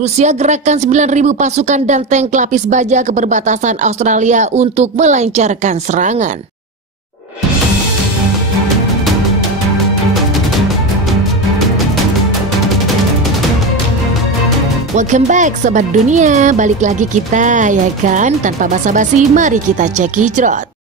Rusia gerakkan 9.000 pasukan dan tank pelapis baja ke perbatasan Australia untuk melancarkan serangan. Welcome back Sobat Dunia, balik lagi kita ya kan. Tanpa basa-basi mari kita cek kicrot.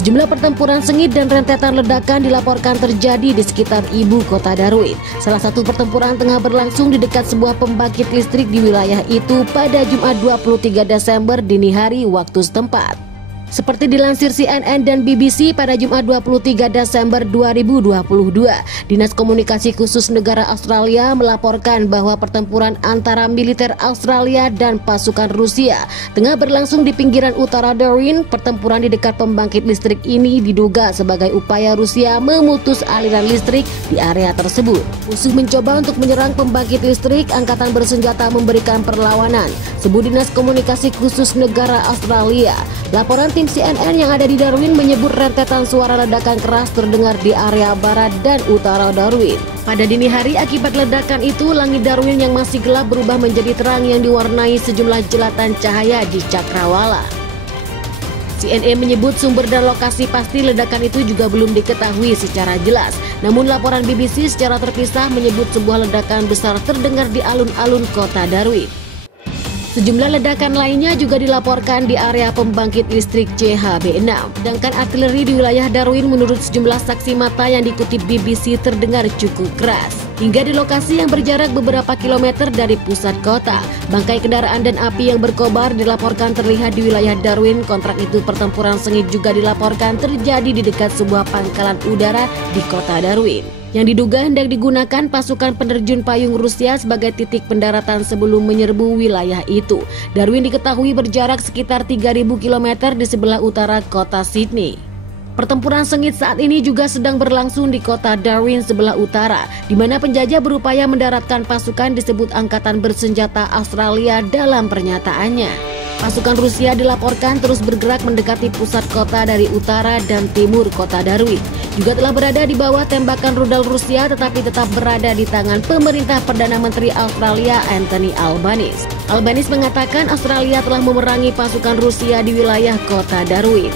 Sejumlah pertempuran sengit dan rentetan ledakan dilaporkan terjadi di sekitar ibu kota Darwin. Salah satu pertempuran tengah berlangsung di dekat sebuah pembangkit listrik di wilayah itu pada Jumat 23 Desember dini hari waktu setempat. Seperti dilansir CNN dan BBC pada Jumat 23 Desember 2022, Dinas Komunikasi Khusus Negara Australia melaporkan bahwa pertempuran antara militer Australia dan pasukan Rusia tengah berlangsung di pinggiran utara Darwin. Pertempuran di dekat pembangkit listrik ini diduga sebagai upaya Rusia memutus aliran listrik di area tersebut. Musuh mencoba untuk menyerang pembangkit listrik, angkatan bersenjata memberikan perlawanan, sebut Dinas Komunikasi Khusus Negara Australia. Laporan tim CNN yang ada di Darwin menyebut rentetan suara ledakan keras terdengar di area barat dan utara Darwin. Pada dini hari akibat ledakan itu, langit Darwin yang masih gelap berubah menjadi terang yang diwarnai sejumlah jelatan cahaya di cakrawala. CNN menyebut sumber dan lokasi pasti ledakan itu juga belum diketahui secara jelas. Namun laporan BBC secara terpisah menyebut sebuah ledakan besar terdengar di alun-alun kota Darwin. Sejumlah ledakan lainnya juga dilaporkan di area pembangkit listrik CHB6. Sedangkan artileri di wilayah Darwin menurut sejumlah saksi mata yang dikutip BBC terdengar cukup keras. Hingga di lokasi yang berjarak beberapa kilometer dari pusat kota, bangkai kendaraan dan api yang berkobar dilaporkan terlihat di wilayah Darwin. Kontrak itu pertempuran sengit juga dilaporkan terjadi di dekat sebuah pangkalan udara di kota Darwin, yang diduga hendak digunakan pasukan penerjun payung Rusia sebagai titik pendaratan sebelum menyerbu wilayah itu. Darwin diketahui berjarak sekitar 3.000 km di sebelah utara kota Sydney. Pertempuran sengit saat ini juga sedang berlangsung di kota Darwin sebelah utara, di mana penjajah berupaya mendaratkan pasukan disebut Angkatan Bersenjata Australia dalam pernyataannya. Pasukan Rusia dilaporkan terus bergerak mendekati pusat kota dari utara dan timur kota Darwin. Juga telah berada di bawah tembakan rudal Rusia tetapi tetap berada di tangan pemerintah Perdana Menteri Australia Anthony Albanese. Albanese mengatakan Australia telah memerangi pasukan Rusia di wilayah kota Darwin.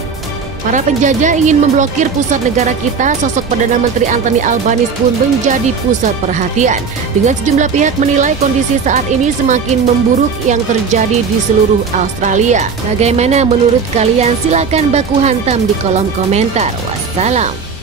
Para penjajah ingin memblokir pusat negara kita. Sosok Perdana Menteri Anthony Albanese pun menjadi pusat perhatian. Dengan sejumlah pihak menilai kondisi saat ini semakin memburuk yang terjadi di seluruh Australia. Bagaimana menurut kalian? Silakan baku hantam di kolom komentar. Wassalam.